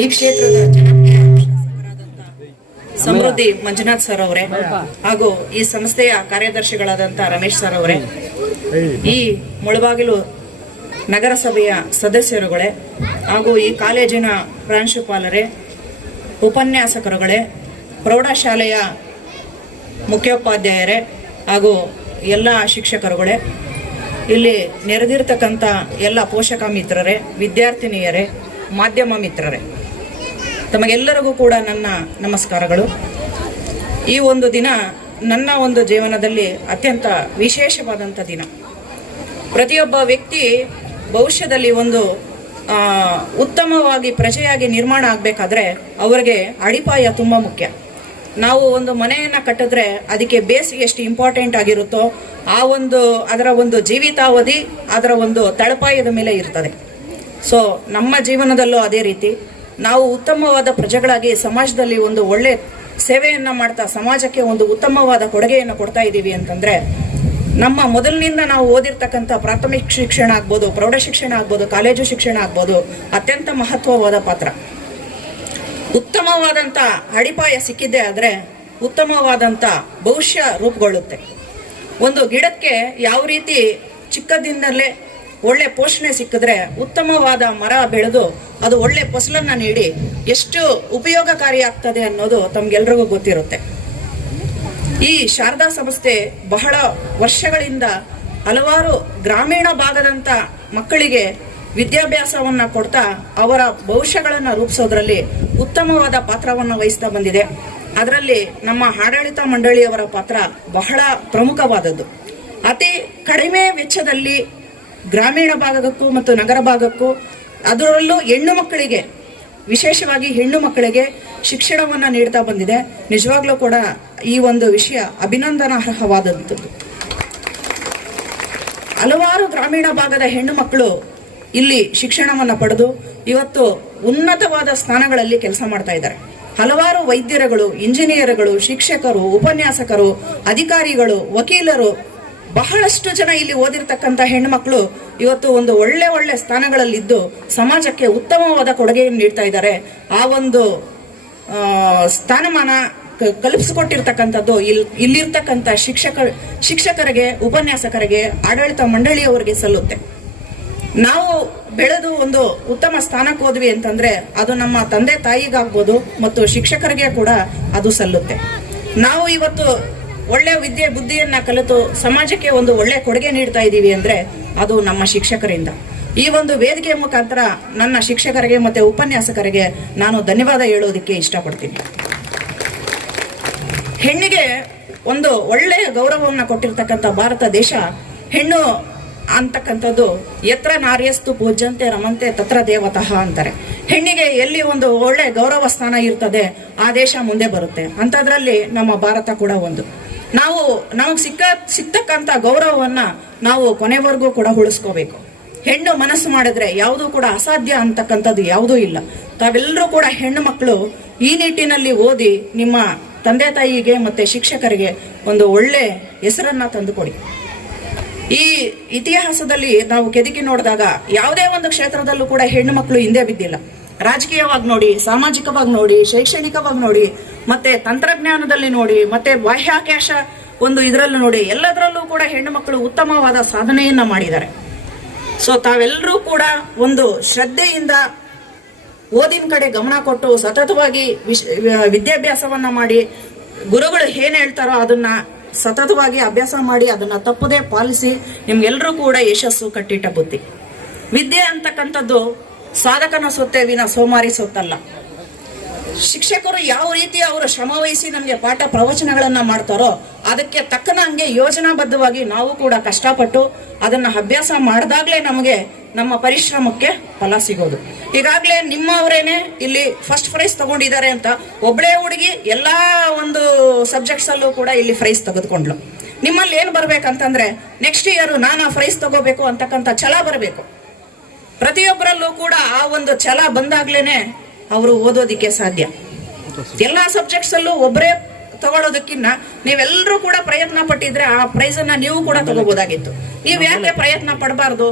ಈ ಕ್ಷೇತ್ರದ ಜನಪ್ರಿಯ ಶಾಸಕರಾದಂಥ ಸಮೃದ್ಧಿ ಮಂಜುನಾಥ್ ಸರ್ ಅವರೇ ಹಾಗೂ ಈ ಸಂಸ್ಥೆಯ ಕಾರ್ಯದರ್ಶಿಗಳಾದಂಥ ರಮೇಶ್ ಸರ್ ಅವರೇ, ಈ ಮುಳಬಾಗಿಲು ನಗರಸಭೆಯ ಸದಸ್ಯರುಗಳೇ ಹಾಗೂ ಈ ಕಾಲೇಜಿನ ಪ್ರಾಂಶುಪಾಲರೇ, ಉಪನ್ಯಾಸಕರುಗಳೇ, ಪ್ರೌಢಶಾಲೆಯ ಮುಖ್ಯೋಪಾಧ್ಯಾಯರೇ ಹಾಗೂ ಎಲ್ಲ ಶಿಕ್ಷಕರುಗಳೇ, ಇಲ್ಲಿ ನೆರೆದಿರ್ತಕ್ಕಂಥ ಎಲ್ಲ ಪೋಷಕ ಮಿತ್ರರೇ, ವಿದ್ಯಾರ್ಥಿನಿಯರೇ, ಮಾಧ್ಯಮ ಮಿತ್ರರೇ, ತಮಗೆಲ್ಲರಿಗೂ ಕೂಡ ನನ್ನ ನಮಸ್ಕಾರಗಳು. ಈ ಒಂದು ದಿನ ನನ್ನ ಒಂದು ಜೀವನದಲ್ಲಿ ಅತ್ಯಂತ ವಿಶೇಷವಾದಂಥ ದಿನ. ಪ್ರತಿಯೊಬ್ಬ ವ್ಯಕ್ತಿ ಭವಿಷ್ಯದಲ್ಲಿ ಒಂದು ಉತ್ತಮವಾಗಿ ಪ್ರಜೆಯಾಗಿ ನಿರ್ಮಾಣ ಆಗಬೇಕಾದ್ರೆ ಅವರಿಗೆ ಅಡಿಪಾಯ ತುಂಬ ಮುಖ್ಯ. ನಾವು ಒಂದು ಮನೆಯನ್ನು ಕಟ್ಟಿದ್ರೆ ಅದಕ್ಕೆ ಬೇಸ್ ಎಷ್ಟು ಇಂಪಾರ್ಟೆಂಟ್ ಆಗಿರುತ್ತೋ ಅದರ ಒಂದು ಜೀವಿತಾವಧಿ ಅದರ ಒಂದು ತಳಪಾಯದ ಮೇಲೆ ಇರ್ತದೆ. ಸೊ ನಮ್ಮ ಜೀವನದಲ್ಲೂ ಅದೇ ರೀತಿ ನಾವು ಉತ್ತಮವಾದ ಪ್ರಜೆಗಳಾಗಿ ಸಮಾಜದಲ್ಲಿ ಒಂದು ಒಳ್ಳೆ ಸೇವೆಯನ್ನು ಮಾಡ್ತಾ ಸಮಾಜಕ್ಕೆ ಒಂದು ಉತ್ತಮವಾದ ಕೊಡುಗೆಯನ್ನು ಕೊಡ್ತಾ ಇದ್ದೀವಿ ಅಂತಂದರೆ, ನಮ್ಮ ಮೊದಲಿನಿಂದ ನಾವು ಓದಿರ್ತಕ್ಕಂಥ ಪ್ರಾಥಮಿಕ ಶಿಕ್ಷಣ ಆಗ್ಬೋದು, ಪ್ರೌಢ ಶಿಕ್ಷಣ ಆಗ್ಬೋದು, ಕಾಲೇಜು ಶಿಕ್ಷಣ ಆಗ್ಬೋದು, ಅತ್ಯಂತ ಮಹತ್ವವಾದ ಪಾತ್ರ. ಉತ್ತಮವಾದಂಥ ಅಡಿಪಾಯ ಸಿಕ್ಕಿದ್ದೇ ಆದರೆ ಉತ್ತಮವಾದಂಥ ಭವಿಷ್ಯ ರೂಪುಗೊಳ್ಳುತ್ತೆ. ಒಂದು ಗಿಡಕ್ಕೆ ಯಾವ ರೀತಿ ಚಿಕ್ಕದಿಂದಲೇ ಒಳ್ಳೆ ಪೋಷಣೆ ಸಿಕ್ಕಿದ್ರೆ ಉತ್ತಮವಾದ ಮರ ಬೆಳೆದು ಅದು ಒಳ್ಳೆ ಫಸಲನ್ನು ನೀಡಿ ಎಷ್ಟು ಉಪಯೋಗಕಾರಿ ಆಗ್ತದೆ ಅನ್ನೋದು ತಮ್ಗೆಲ್ರಿಗೂ ಗೊತ್ತಿರುತ್ತೆ. ಈ ಶಾರದಾ ಸಂಸ್ಥೆ ಬಹಳ ವರ್ಷಗಳಿಂದ ಹಲವಾರು ಗ್ರಾಮೀಣ ಭಾಗದಂಥ ಮಕ್ಕಳಿಗೆ ವಿದ್ಯಾಭ್ಯಾಸವನ್ನು ಕೊಡ್ತಾ ಅವರ ಭವಿಷ್ಯಗಳನ್ನು ರೂಪಿಸೋದ್ರಲ್ಲಿ ಉತ್ತಮವಾದ ಪಾತ್ರವನ್ನು ವಹಿಸ್ತಾ ಬಂದಿದೆ. ಅದರಲ್ಲಿ ನಮ್ಮ ಆಡಳಿತ ಮಂಡಳಿಯವರ ಪಾತ್ರ ಬಹಳ ಪ್ರಮುಖವಾದದ್ದು. ಅತಿ ಕಡಿಮೆ ವೆಚ್ಚದಲ್ಲಿ ಗ್ರಾಮೀಣ ಭಾಗಕ್ಕೂ ಮತ್ತು ನಗರ ಭಾಗಕ್ಕೂ, ಅದರಲ್ಲೂ ಹೆಣ್ಣು ಮಕ್ಕಳಿಗೆ, ವಿಶೇಷವಾಗಿ ಹೆಣ್ಣು ಮಕ್ಕಳಿಗೆ ಶಿಕ್ಷಣವನ್ನು ನೀಡ್ತಾ ಬಂದಿದೆ. ನಿಜವಾಗ್ಲೂ ಕೂಡ ಈ ಒಂದು ವಿಷಯ ಅಭಿನಂದನಾರ್ಹವಾದದ್ದು. ಹಲವಾರು ಗ್ರಾಮೀಣ ಭಾಗದ ಹೆಣ್ಣು ಮಕ್ಕಳು ಇಲ್ಲಿ ಶಿಕ್ಷಣವನ್ನು ಪಡೆದು ಇವತ್ತು ಉನ್ನತವಾದ ಸ್ಥಾನಗಳಲ್ಲಿ ಕೆಲಸ ಮಾಡ್ತಾ ಇದ್ದಾರೆ. ಹಲವಾರು ವೈದ್ಯರುಗಳು, ಇಂಜಿನಿಯರ್ಗಳು, ಶಿಕ್ಷಕರು, ಉಪನ್ಯಾಸಕರು, ಅಧಿಕಾರಿಗಳು, ವಕೀಲರು, ಬಹಳಷ್ಟು ಜನ ಇಲ್ಲಿ ಓದಿರ್ತಕ್ಕಂಥ ಹೆಣ್ಣುಮಕ್ಕಳು ಇವತ್ತು ಒಂದು ಒಳ್ಳೆ ಸ್ಥಾನಗಳಲ್ಲಿದ್ದು ಸಮಾಜಕ್ಕೆ ಉತ್ತಮವಾದ ಕೊಡುಗೆಯನ್ನು ನೀಡ್ತಾ ಇದ್ದಾರೆ. ಆ ಒಂದು ಸ್ಥಾನಮಾನ ಕಲ್ಪಿಸಿಕೊಟ್ಟಿರ್ತಕ್ಕಂಥದ್ದು ಇಲ್ಲಿರ್ತಕ್ಕಂಥ ಶಿಕ್ಷಕರಿಗೆ, ಉಪನ್ಯಾಸಕರಿಗೆ, ಆಡಳಿತ ಮಂಡಳಿಯವರಿಗೆ ಸಲ್ಲುತ್ತೆ. ನಾವು ಬೆಳೆದು ಒಂದು ಉತ್ತಮ ಸ್ಥಾನಕ್ಕೆ ಹೋದ್ವಿ ಅಂತಂದ್ರೆ ಅದು ನಮ್ಮ ತಂದೆ ತಾಯಿಗಾಗ್ಬೋದು ಮತ್ತು ಶಿಕ್ಷಕರಿಗೆ ಕೂಡ ಅದು ಸಲ್ಲುತ್ತೆ. ನಾವು ಇವತ್ತು ಒಳ್ಳೆ ವಿದ್ಯೆ ಬುದ್ಧಿಯನ್ನ ಕಲಿತು ಸಮಾಜಕ್ಕೆ ಒಂದು ಒಳ್ಳೆ ಕೊಡುಗೆ ನೀಡ್ತಾ ಇದ್ದೀವಿ ಅಂದ್ರೆ ಅದು ನಮ್ಮ ಶಿಕ್ಷಕರಿಂದ. ಈ ಒಂದು ವೇದಿಕೆ ಮುಖಾಂತರ ನನ್ನ ಶಿಕ್ಷಕರಿಗೆ ಮತ್ತೆ ಉಪನ್ಯಾಸಕರಿಗೆ ನಾನು ಧನ್ಯವಾದ ಹೇಳೋದಕ್ಕೆ ಇಷ್ಟಪಡ್ತೀನಿ. ಹೆಣ್ಣಿಗೆ ಒಂದು ಒಳ್ಳೆಯ ಗೌರವವನ್ನು ಕೊಟ್ಟಿರ್ತಕ್ಕಂಥ ಭಾರತ ದೇಶ, ಹೆಣ್ಣು ಅಂತಕ್ಕಂಥದ್ದು ಯತ್ರ ನಾರ್ಯಸ್ತು ಪೂಜ್ಯಂತೆ ರಮಂತೆ ತತ್ರ ದೇವತಃ ಅಂತಾರೆ. ಹೆಣ್ಣಿಗೆ ಎಲ್ಲಿ ಒಂದು ಒಳ್ಳೆ ಗೌರವ ಸ್ಥಾನ ಇರ್ತದೆ ಆ ದೇಶ ಮುಂದೆ ಬರುತ್ತೆ. ಅಂಥದ್ರಲ್ಲಿ ನಮ್ಮ ಭಾರತ ಕೂಡ ಒಂದು. ನಮಗೆ ಸಿಗ್ತಕ್ಕಂಥ ಗೌರವವನ್ನ ನಾವು ಕೊನೆವರೆಗೂ ಕೂಡ ಉಳಿಸ್ಕೋಬೇಕು. ಹೆಣ್ಣು ಮನಸ್ಸು ಮಾಡಿದ್ರೆ ಯಾವುದೂ ಕೂಡ ಅಸಾಧ್ಯ ಅಂತಕ್ಕಂಥದ್ದು ಯಾವುದೂ ಇಲ್ಲ. ತಾವೆಲ್ಲರೂ ಕೂಡ ಹೆಣ್ಣು ಮಕ್ಕಳು ಈ ನಿಟ್ಟಿನಲ್ಲಿ ಓದಿ ನಿಮ್ಮ ತಂದೆ ತಾಯಿಗೆ ಮತ್ತೆ ಶಿಕ್ಷಕರಿಗೆ ಒಂದು ಒಳ್ಳೆ ಹೆಸರನ್ನ ತಂದುಕೊಡಿ. ಈ ಇತಿಹಾಸದಲ್ಲಿ ನಾವು ಕೆದಕಿ ನೋಡಿದಾಗ ಯಾವುದೇ ಒಂದು ಕ್ಷೇತ್ರದಲ್ಲೂ ಕೂಡ ಹೆಣ್ಣು ಮಕ್ಕಳು ಹಿಂದೆ ಬಿದ್ದಿಲ್ಲ. ರಾಜಕೀಯವಾಗಿ ನೋಡಿ, ಸಾಮಾಜಿಕವಾಗಿ ನೋಡಿ, ಶೈಕ್ಷಣಿಕವಾಗಿ ನೋಡಿ, ಮತ್ತೆ ತಂತ್ರಜ್ಞಾನದಲ್ಲಿ ನೋಡಿ, ಮತ್ತೆ ಬಾಹ್ಯಾಕಾಶ ಒಂದು ಇದರಲ್ಲೂ ನೋಡಿ, ಎಲ್ಲದರಲ್ಲೂ ಕೂಡ ಹೆಣ್ಣು ಮಕ್ಕಳು ಉತ್ತಮವಾದ ಸಾಧನೆಯನ್ನ ಮಾಡಿದ್ದಾರೆ. ಸೊ ತಾವೆಲ್ಲರೂ ಕೂಡ ಒಂದು ಶ್ರದ್ಧೆಯಿಂದ ಓದಿನ ಕಡೆ ಗಮನ ಕೊಟ್ಟು ಸತತವಾಗಿ ವಿದ್ಯಾಭ್ಯಾಸವನ್ನ ಮಾಡಿ, ಗುರುಗಳು ಏನ್ ಹೇಳ್ತಾರೋ ಅದನ್ನ ಸತತವಾಗಿ ಅಭ್ಯಾಸ ಮಾಡಿ ಅದನ್ನ ತಪ್ಪದೇ ಪಾಲಿಸಿ ನಿಮ್ಗೆಲ್ಲರೂ ಕೂಡ ಯಶಸ್ಸು ಕಟ್ಟಿಟ್ಟ ಬುದ್ಧಿ. ವಿದ್ಯೆ ಅಂತಕ್ಕಂಥದ್ದು ಸಾಧಕನ ಸೊತ್ತೆ ವಿನ ಸೋಮಾರಿ ಸೊತ್ತಲ್ಲ. ಶಿಕ್ಷಕರು ಯಾವ ರೀತಿ ಅವರು ಶ್ರಮ ವಹಿಸಿ ನಮಗೆ ಪಾಠ ಪ್ರವಚನಗಳನ್ನ ಮಾಡ್ತಾರೋ ಅದಕ್ಕೆ ತಕ್ಕನಂಗೆ ಯೋಜನಾಬದ್ಧವಾಗಿ ನಾವು ಕೂಡ ಕಷ್ಟಪಟ್ಟು ಅದನ್ನ ಅಭ್ಯಾಸ ಮಾಡಿದಾಗ್ಲೇ ನಮಗೆ ನಮ್ಮ ಪರಿಶ್ರಮಕ್ಕೆ ಫಲ ಸಿಗೋದು. ಈಗಾಗಲೇ ನಿಮ್ಮವರೇನೆ ಇಲ್ಲಿ ಫಸ್ಟ್ ಪ್ರೈಸ್ ತಗೊಂಡಿದ್ದಾರೆ ಅಂತ ಒಬ್ಬಳೇ ಹುಡುಗಿ ಎಲ್ಲಾ ಒಂದು ಸಬ್ಜೆಕ್ಟ್ಸ್ ಅಲ್ಲೂ ಕೂಡ ಇಲ್ಲಿ ಪ್ರೈಸ್ ತೆಗೆದುಕೊಂಡ್ಲು. ನಿಮ್ಮಲ್ಲಿ ಏನು ಬರ್ಬೇಕಂತಂದ್ರೆ ನೆಕ್ಸ್ಟ್ ಇಯರ್ ನಾನು ಆ ಪ್ರೈಸ್ ತಗೋಬೇಕು ಅಂತಕ್ಕಂಥ ಛಲ ಬರಬೇಕು. ಪ್ರತಿಯೊಬ್ಬರಲ್ಲೂ ಕೂಡ ಆ ಒಂದು ಛಲ ಬಂದಾಗ್ಲೇನೆ ಅವರು ಓದೋದಿಕ್ಕೆ ಸಾಧ್ಯ. ಎಲ್ಲಾ ಸಬ್ಜೆಕ್ಟ್ಸ್ ಅಲ್ಲೂ ಒಬ್ಬರೇ ತಗೊಳ್ಳೋದಕ್ಕಿಂತ ನೀವೆಲ್ಲರೂ ಕೂಡ ಪ್ರಯತ್ನ ಪಟ್ಟಿದ್ರೆ ಆ ಪ್ರೈಸ್ ಅನ್ನ ನೀವು ಕೂಡ ತಗೋಬಹುದಾಗಿತ್ತು. ನೀವು ಯಾಕೆ ಪ್ರಯತ್ನ ಪಡಬಾರ್ದು?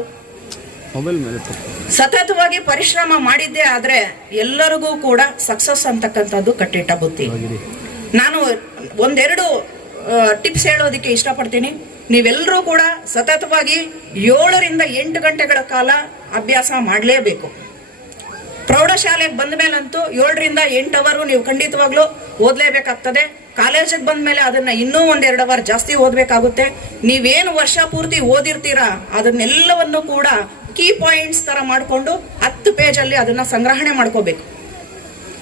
ಸತತವಾಗಿ ಪರಿಶ್ರಮ ಮಾಡಿದ್ದೇ ಆದ್ರೆ ಎಲ್ಲರಿಗೂ ಕೂಡ ಸಕ್ಸಸ್ ಅಂತಕ್ಕಂಥದ್ದು ಕಟ್ಟಿಟ್ಟ ಬುತ್ತಿ. ನಾನು ಒಂದೆರಡು ಟಿಪ್ಸ್ ಹೇಳೋದಕ್ಕೆ ಇಷ್ಟಪಡ್ತೀನಿ. ನೀವೆಲ್ಲರೂ ಕೂಡ ಸತತವಾಗಿ 7 ರಿಂದ 8 ಗಂಟೆಗಳ ಕಾಲ ಅಭ್ಯಾಸ ಮಾಡಲೇಬೇಕು. ಪ್ರೌಢಶಾಲೆಗೆ ಬಂದ ಮೇಲಂತೂ 7 ರಿಂದ 8 ಅವರು ನೀವು ಖಂಡಿತವಾಗ್ಲೂ ಓದಲೇಬೇಕಾಗ್ತದೆ. ಕಾಲೇಜಿಗೆ ಬಂದ ಮೇಲೆ ಅದನ್ನ ಇನ್ನೂ 1-2 ಅವರ್ ಜಾಸ್ತಿ ಓದಬೇಕಾಗುತ್ತೆ. ನೀವೇನು ವರ್ಷ ಪೂರ್ತಿ ಓದಿರ್ತೀರಾ ಅದನ್ನೆಲ್ಲವನ್ನು ಕೂಡ ಕೀ ಪಾಯಿಂಟ್ಸ್ ತರ ಮಾಡಿಕೊಂಡು 10 ಪೇಜಲ್ಲಿ ಅದನ್ನ ಸಂಗ್ರಹಣೆ ಮಾಡ್ಕೋಬೇಕು.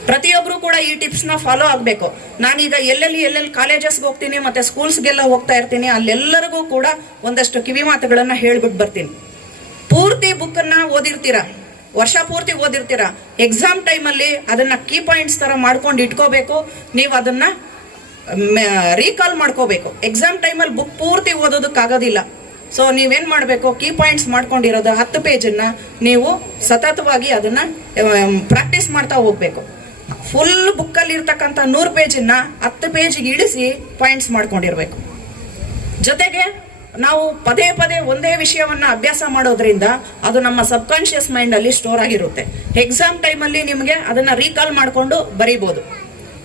ಪ್ರತಿಯೊಬ್ಬರು ಕೂಡ ಈ ಟಿಪ್ಸ್ನ ಫಾಲೋ ಆಗಬೇಕು. ನಾನೀಗ ಎಲ್ಲೆಲ್ಲಿ ಕಾಲೇಜಸ್ಗೆ ಹೋಗ್ತೀನಿ ಮತ್ತೆ ಸ್ಕೂಲ್ಸ್ಗೆಲ್ಲ ಹೋಗ್ತಾ ಇರ್ತೀನಿ, ಅಲ್ಲೆಲ್ಲರಿಗೂ ಕೂಡ ಒಂದಷ್ಟು ಕಿವಿ ಮಾತುಗಳನ್ನ ಹೇಳ್ಬಿಟ್ಟು ಬರ್ತೀನಿ. ಪೂರ್ತಿ ಬುಕ್ಕನ್ನ ಓದಿರ್ತೀರಾ, ವರ್ಷ ಪೂರ್ತಿ ಓದಿರ್ತೀರಾ, ಎಕ್ಸಾಮ್ ಟೈಮಲ್ಲಿ ಅದನ್ನ ಕೀ ಪಾಯಿಂಟ್ಸ್ ತರ ಮಾಡ್ಕೊಂಡು ಇಟ್ಕೋಬೇಕು. ನೀವು ಅದನ್ನ ರೀಕಾಲ್ ಮಾಡ್ಕೋಬೇಕು. ಎಕ್ಸಾಮ್ ಟೈಮಲ್ಲಿ ಬುಕ್ ಪೂರ್ತಿ ಓದೋದಕ್ಕಾಗೋದಿಲ್ಲ. ಸೊ ನೀವೇನ್ ಮಾಡಬೇಕು, ಕೀ ಪಾಯಿಂಟ್ಸ್ ಮಾಡ್ಕೊಂಡಿರೋದು 10 ಪೇಜನ್ನ ನೀವು ಸತತವಾಗಿ ಅದನ್ನ ಪ್ರಾಕ್ಟೀಸ್ ಮಾಡ್ತಾ ಹೋಗ್ಬೇಕು. ಫುಲ್ ಬುಕ್ಕಲ್ಲಿ ಇರ್ತಕ್ಕಂಥ 100 ಪೇಜನ್ನ 10 ಪೇಜ್ಗೆ ಇಳಿಸಿ ಪಾಯಿಂಟ್ಸ್ ಮಾಡ್ಕೊಂಡಿರ್ಬೇಕು. ಜೊತೆಗೆ ನಾವು ಪದೇ ಒಂದೇ ವಿಷಯವನ್ನ ಅಭ್ಯಾಸ ಮಾಡೋದ್ರಿಂದ ಅದು ನಮ್ಮ ಸಬ್ ಕಾನ್ಶಿಯಸ್ ಮೈಂಡ್ ಅಲ್ಲಿ ಸ್ಟೋರ್ ಆಗಿರುತ್ತೆ. ಎಕ್ಸಾಮ್ ಟೈಮಲ್ಲಿ ನಿಮಗೆ ಅದನ್ನ ರೀಕಾಲ್ ಮಾಡ್ಕೊಂಡು ಬರೀಬಹುದು.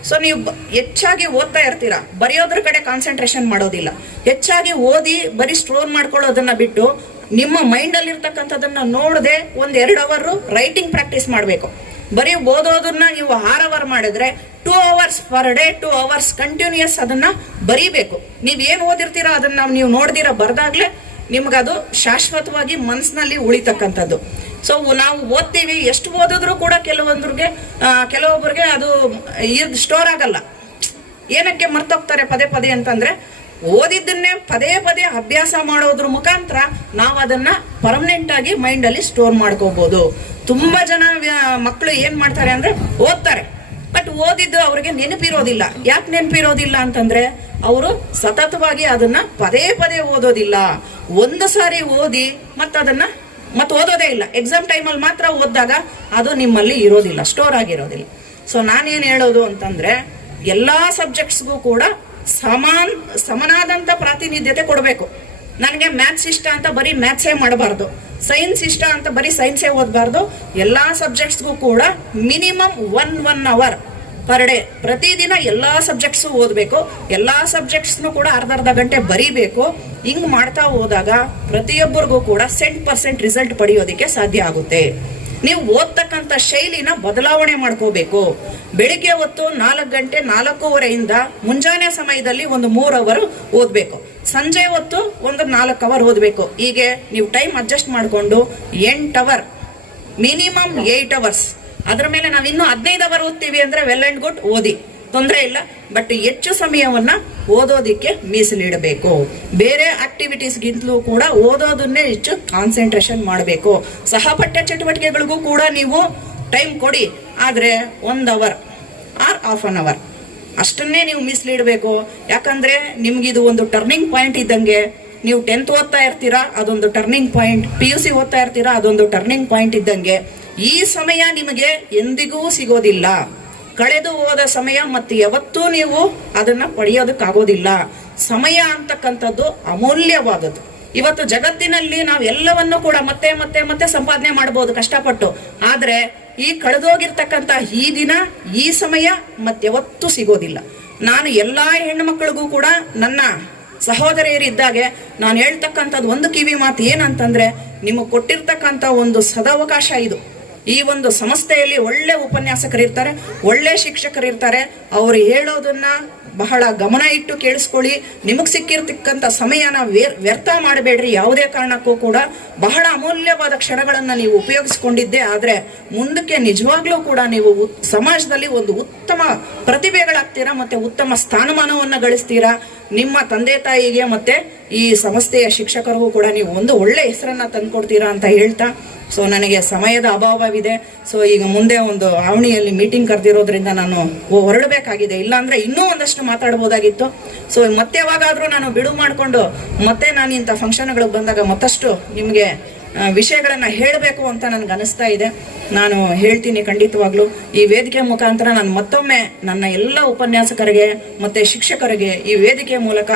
ಸೊ ನೀವು ಹೆಚ್ಚಾಗಿ ಓದ್ತಾ ಇರ್ತೀರಾ, ಬರೆಯೋದ್ರ ಕಡೆ ಕಾನ್ಸಂಟ್ರೇಷನ್ ಮಾಡೋದಿಲ್ಲ. ಹೆಚ್ಚಾಗಿ ಓದಿ ಬರೀ ಸ್ಟೋರ್ ಮಾಡ್ಕೊಳ್ಳೋದನ್ನ ಬಿಟ್ಟು ನಿಮ್ಮ ಮೈಂಡ್ ಅಲ್ಲಿ ಇರ್ತಕ್ಕಂಥದನ್ನ ನೋಡದೆ 1-2 ಅವರ್ ರೈಟಿಂಗ್ ಪ್ರಾಕ್ಟೀಸ್ ಮಾಡಬೇಕು. ಬರೀ ಓದೋದನ್ನ ನೀವು 6 ಅವರ್ ಮಾಡಿದ್ರೆ 2 hours per day 2 hours continuous ಅದನ್ನ ಬರೀಬೇಕು. ನೀವ್ ಏನ್ ಓದಿರ್ತೀರಾ ಅದನ್ನ ನೀವು ನೋಡ್ದಿರ ಬರ್ದಾಗ್ಲೇ ನಿಮ್ಗದು ಶಾಶ್ವತವಾಗಿ ಮನಸ್ಸಿನಲ್ಲಿ ಉಳಿತಕ್ಕಂಥದ್ದು. ಸೊ ನಾವು ಓದ್ತೀವಿ, ಎಷ್ಟು ಓದಿದ್ರು ಕೂಡ ಕೆಲವೊಬ್ಬರಿಗೆ ಅದು ಸ್ಟೋರ್ ಆಗಲ್ಲ. ಏನಕ್ಕೆ ಮರ್ತೋಗ್ತಾರೆ ಪದೇ ಅಂತಂದ್ರೆ ಓದಿದ್ದನ್ನೇ ಪದೇ ಅಭ್ಯಾಸ ಮಾಡೋದ್ರ ಮುಖಾಂತರ ನಾವು ಅದನ್ನ ಪರ್ಮನೆಂಟ್ ಆಗಿ ಮೈಂಡ್ ಅಲ್ಲಿ ಸ್ಟೋರ್ ಮಾಡ್ಕೋಬಹುದು. ತುಂಬಾ ಜನ ಮಕ್ಕಳು ಏನ್ ಮಾಡ್ತಾರೆ ಅಂದ್ರೆ ಓದ್ತಾರೆ, ಬಟ್ ಓದಿದ್ದು ಅವ್ರಿಗೆ ನೆನಪಿರೋದಿಲ್ಲ. ಯಾಕೆ ನೆನಪಿರೋದಿಲ್ಲ ಅಂತಂದ್ರೆ ಅವರು ಸತತವಾಗಿ ಅದನ್ನ ಪದೇ ಓದೋದಿಲ್ಲ. ಒಂದು ಸಾರಿ ಓದಿ ಅದನ್ನ ಓದೋದೇ ಇಲ್ಲ. ಎಕ್ಸಾಮ್ ಟೈಮಲ್ಲಿ ಮಾತ್ರ ಓದಿದಾಗ ಅದು ನಿಮ್ಮಲ್ಲಿ ಇರೋದಿಲ್ಲ, ಸ್ಟೋರ್ ಆಗಿರೋದಿಲ್ಲ. ಸೊ ನಾನೇನ್ ಹೇಳೋದು ಅಂತಂದ್ರೆ ಎಲ್ಲಾ ಸಬ್ಜೆಕ್ಟ್ಸ್ಗೂ ಕೂಡ ಸಮನಾದಂತ ಪ್ರಾತಿನಿಧ್ಯತೆ ಕೊಡಬೇಕು. ನನಗೆ ಮ್ಯಾಥ್ಸ್ ಇಷ್ಟ ಅಂತ ಬರೀ ಮ್ಯಾಥ್ಸೇ ಮಾಡಬಾರ್ದು, ಸೈನ್ಸ್ ಇಷ್ಟ ಅಂತ ಬರೀ ಸೈನ್ಸೇ ಓದಬಾರ್ದು. ಎಲ್ಲಾ ಸಬ್ಜೆಕ್ಟ್ಸ್ಗೂ ಕೂಡ ಮಿನಿಮಮ್ 1 ಅವರ್ ಪರ್ ಡೇ ಪ್ರತಿದಿನ ಎಲ್ಲಾ ಸಬ್ಜೆಕ್ಟ್ಸ್ ಓದಬೇಕು. ಎಲ್ಲಾ ಸಬ್ಜೆಕ್ಟ್ಸ್ನು ಕೂಡ ಅರ್ಧ ಗಂಟೆ ಬರೀಬೇಕು. ಹಿಂಗ್ ಮಾಡ್ತಾ ಹೋದಾಗ ಪ್ರತಿಯೊಬ್ಬರಿಗೂ ಕೂಡ 100% ರಿಸಲ್ಟ್ ಪಡೆಯೋದಿಕ್ಕೆ ಸಾಧ್ಯ ಆಗುತ್ತೆ. ನೀವು ಓದ್ತಕ್ಕಂಥ ಶೈಲಿನ ಬದಲಾವಣೆ ಮಾಡ್ಕೋಬೇಕು. ಬೆಳಿಗ್ಗೆ ಹೊತ್ತು 4 ಗಂಟೆ 4:15 ಮುಂಜಾನೆ ಸಮಯದಲ್ಲಿ 3 ಅವರ್ ಓದ್ಬೇಕು. ಸಂಜೆ ಹೊತ್ತು 4 ಅವರ್ ಓದ್ಬೇಕು. ಹೀಗೆ ನೀವು ಟೈಮ್ ಅಡ್ಜಸ್ಟ್ ಮಾಡಿಕೊಂಡು 8 ಅವರ್, ಮಿನಿಮಮ್ 8 ಅವರ್ಸ್. ಅದ್ರ ಮೇಲೆ ನಾವು ಇನ್ನೂ 15 ಅವರ್ ಓದ್ತೀವಿ ಅಂದ್ರೆ ವೆಲ್ ಅಂಡ್ ಗುಡ್, ಓದಿ, ತೊಂದರೆ ಇಲ್ಲ. ಬಟ್ ಹೆಚ್ಚು ಸಮಯವನ್ನ ಓದೋದಿಕ್ಕೆ ಮೀಸಲಿಡಬೇಕು. ಬೇರೆ ಆಕ್ಟಿವಿಟೀಸ್ಗಿಂತಲೂ ಕೂಡ ಓದೋದನ್ನೇ ಹೆಚ್ಚು ಕಾನ್ಸಂಟ್ರೇಷನ್ ಮಾಡಬೇಕು. ಸಹಪಠ್ಯ ಚಟುವಟಿಕೆಗಳಿಗೂ ಕೂಡ ನೀವು ಟೈಮ್ ಕೊಡಿ, ಆದ್ರೆ 1 hour or half an hour ಅಷ್ಟನ್ನೇ ನೀವು ಮೀಸಲಿಡಬೇಕು. ಯಾಕಂದ್ರೆ ನಿಮ್ಗಿದು ಒಂದು ಟರ್ನಿಂಗ್ ಪಾಯಿಂಟ್ ಇದ್ದಂಗೆ. ನೀವು 10th ಓದ್ತಾ ಇರ್ತೀರಾ, ಅದೊಂದು ಟರ್ನಿಂಗ್ ಪಾಯಿಂಟ್. PUC ಓದ್ತಾ ಇರ್ತೀರಾ, ಅದೊಂದು ಟರ್ನಿಂಗ್ ಪಾಯಿಂಟ್ ಇದ್ದಂಗೆ. ಈ ಸಮಯ ನಿಮಗೆ ಎಂದಿಗೂ ಸಿಗೋದಿಲ್ಲ. ಕಳೆದು ಹೋದ ಸಮಯ ಮತ್ತೆ ಯಾವತ್ತೂ ನೀವು ಅದನ್ನ ಪಡೆಯೋದಕ್ಕಾಗೋದಿಲ್ಲ. ಸಮಯ ಅಂತಕ್ಕಂಥದ್ದು ಅಮೂಲ್ಯವಾದದ್ದು. ಇವತ್ತು ಜಗತ್ತಿನಲ್ಲಿ ನಾವು ಎಲ್ಲವನ್ನೂ ಕೂಡ ಮತ್ತೆ ಸಂಪಾದನೆ ಮಾಡಬಹುದು ಕಷ್ಟಪಟ್ಟು. ಆದ್ರೆ ಈ ಕಳೆದೋಗಿರ್ತಕ್ಕಂಥ ಈ ದಿನ, ಈ ಸಮಯ ಮತ್ಯಾವತ್ತೂ ಸಿಗೋದಿಲ್ಲ. ನಾನು ಎಲ್ಲಾ ಹೆಣ್ಣು ಮಕ್ಕಳಿಗೂ ಕೂಡ, ನನ್ನ ಸಹೋದರಿಯರಿದ್ದಾಗೆ ನಾನು ಹೇಳ್ತಕ್ಕಂಥದ್ದು ಒಂದು ಕಿವಿ ಮಾತು ಏನಂತಂದ್ರೆ, ನಿಮಗೆ ಕೊಟ್ಟಿರ್ತಕ್ಕಂಥ ಒಂದು ಸದಾವಕಾಶ ಇದು. ಈ ಒಂದು ಸಂಸ್ಥೆಯಲ್ಲಿ ಒಳ್ಳೆ ಉಪನ್ಯಾಸಕರಿರ್ತಾರೆ, ಒಳ್ಳೆ ಶಿಕ್ಷಕರಿರ್ತಾರೆ. ಅವರು ಹೇಳೋದನ್ನ ಬಹಳ ಗಮನ ಇಟ್ಟು ಕೇಳಿಸ್ಕೊಳ್ಳಿ. ನಿಮಗ್ ಸಿಕ್ಕಿರ್ತಕ್ಕಂಥ ಸಮಯನ ವ್ಯರ್ಥ ಮಾಡಬೇಡ್ರಿ. ಯಾವುದೇ ಕಾರಣಕ್ಕೂ ಕೂಡ ಬಹಳ ಅಮೂಲ್ಯವಾದ ಕ್ಷಣಗಳನ್ನ ನೀವು ಉಪಯೋಗಿಸ್ಕೊಂಡಿದ್ದೆ ಆದ್ರೆ ಮುಂದಕ್ಕೆ ನಿಜವಾಗ್ಲೂ ಕೂಡ ನೀವು ಸಮಾಜದಲ್ಲಿ ಒಂದು ಉತ್ತಮ ಪ್ರತಿಭೆಗಳಾಗ್ತೀರಾ, ಮತ್ತೆ ಉತ್ತಮ ಸ್ಥಾನಮಾನವನ್ನ ಗಳಿಸ್ತೀರಾ. ನಿಮ್ಮ ತಂದೆ ತಾಯಿಗೆ ಮತ್ತೆ ಈ ಸಂಸ್ಥೆಯ ಶಿಕ್ಷಕರಿಗೂ ಕೂಡ ನೀವು ಒಂದು ಒಳ್ಳೆ ಹೆಸರನ್ನ ತಂದ್ಕೊಡ್ತೀರಾ ಅಂತ ಹೇಳ್ತಾ, ಸೊ ನನಗೆ ಸಮಯದ ಅಭಾವವಿದೆ. ಸೊ ಈಗ ಮುಂದೆ ಒಂದು ಆವಣಿಯಲ್ಲಿ ಮೀಟಿಂಗ್ ಕರೆದಿರೋದ್ರಿಂದ ನಾನು ಹೊರಡಬೇಕಾಗಿದೆ. ಇಲ್ಲಾಂದ್ರೆ ಇನ್ನೂ ಒಂದಷ್ಟು ಮಾತಾಡ್ಬೋದಾಗಿತ್ತು. ಸೊ ಮತ್ತೆ ಯಾವಾಗಾದ್ರೂ ನಾನು ಬಿಡುವು ಮಾಡಿಕೊಂಡು ಮತ್ತೆ ನಾನು ಇಂಥ ಫಂಕ್ಷನ್ಗಳಿಗೆ ಬಂದಾಗ ಮತ್ತಷ್ಟು ನಿಮಗೆ ವಿಷಯಗಳನ್ನು ಹೇಳಬೇಕು ಅಂತ ನನಗೆ ಅನಿಸ್ತಾ ಇದೆ. ನಾನು ಹೇಳ್ತೀನಿ ಖಂಡಿತವಾಗ್ಲೂ. ಈ ವೇದಿಕೆ ಮುಖಾಂತರ ನಾನು ಮತ್ತೊಮ್ಮೆ ನನ್ನ ಎಲ್ಲ ಉಪನ್ಯಾಸಕರಿಗೆ ಮತ್ತು ಶಿಕ್ಷಕರಿಗೆ, ಈ ವೇದಿಕೆ ಮೂಲಕ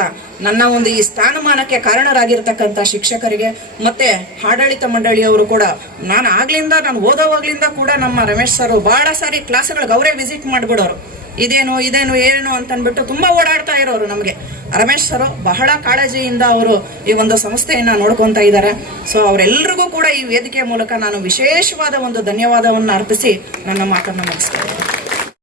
ನನ್ನ ಒಂದು ಈ ಸ್ಥಾನಮಾನಕ್ಕೆ ಕಾರಣರಾಗಿರ್ತಕ್ಕಂಥ ಶಿಕ್ಷಕರಿಗೆ ಮತ್ತು ಆಡಳಿತ ಮಂಡಳಿಯವರು ಕೂಡ, ನಾನು ಓದೋವಾಗ್ಲಿಂದ ಕೂಡ ನಮ್ಮ ರಮೇಶ್ ಸರ್ ಭಾಳ ಸಾರಿ ಕ್ಲಾಸ್ಗಳಿಗೆ ಅವರೇ ವಿಸಿಟ್ ಮಾಡಿಬಿಡೋರು. ಇದೇನು ಏನು ಅಂತನ್ಬಿಟ್ಟು ತುಂಬ ಓಡಾಡ್ತಾ ಇರೋರು. ನಮಗೆ ರಮೇಶ್ ಸರ್ ಬಹಳ ಕಾಳಜಿಯಿಂದ ಅವರು ಈ ಒಂದು ಸಂಸ್ಥೆಯನ್ನು ನೋಡ್ಕೊತಾ ಇದ್ದಾರೆ. ಸೊ ಅವರೆಲ್ಲರಿಗೂ ಕೂಡ ಈ ವೇದಿಕೆಯ ಮೂಲಕ ನಾನು ವಿಶೇಷವಾದ ಒಂದು ಧನ್ಯವಾದವನ್ನು ಅರ್ಪಿಸಿ ನನ್ನ ಮಾತನ್ನು ಮುಗಿಸ್ತೇನೆ.